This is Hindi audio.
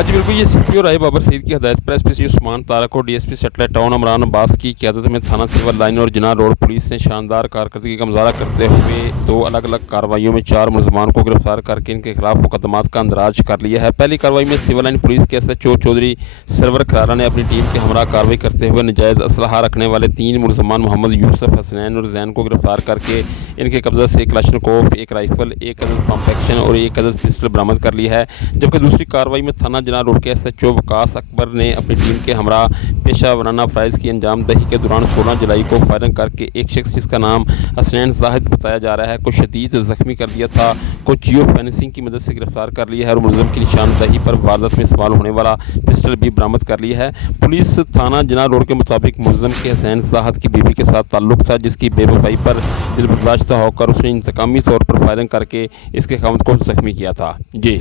हाँ जी, बिल्कुल, ये सीपीओ राय बाबर सईद की हदायत पर एसपी उस्मान तारा को DSP satellite town Imran Abbas की क़यादत में थाना सिविल लाइन और जिना रोड पुलिस ने शानदार कारकर्दगी का मुजाहरा करते हुए 2 अलग-अलग कार्रवाइयों में 4 मुलज़मान को गिरफ्तार करके इनके खिलाफ मुकदमात का इंदराज कर लिया है। पहली कार्रवाई में सिविल लाइन पुलिस के एसएचओ चौधरी सरवर खरारा ने अपनी टीम के हमरा कार्रवाई करते हुए नाजायज़ असलहा रखने वाले 3 मुलज़मान मोहम्मद यूसुफ, हसनैन और जैन को गिरफ्तार करके इनके कब्ज़े से 1 क्लाशनकोफ, 1 राइफल, 1 अदद पंप एक्शन और 1 अदद पिस्टल बरामद कर लिया है। जबकि दूसरी कार्रवाई में थाना जिना रोड के एसएचओ वकास अकबर ने अपनी टीम के हमरा पेशा वराना फ़राइज़ की अंजाम दही के दौरान 16 जुलाई को फायरिंग करके एक शख्स जिसका नाम हसनैन जाहिद बताया जा रहा है को शदीद ज़ख्मी कर दिया था, को जियो फेंसिंग की मदद से गिरफ्तार कर लिया है और मुलज़म की निशानदही पर वारदात में इस्तेमाल होने वाला पिस्टल भी बरामद कर लिया है। पुलिस थाना जिना रोड के मुताबिक मुलज़म के हसनैन जाहिद की बीवी के साथ ताल्लुक़ था, जिसकी बेवफाई पर दिल बर्दाश्त होकर उसने इंतकामी तौर पर फायरिंग करके इसके खामद को ज़ख्मी किया था। जी।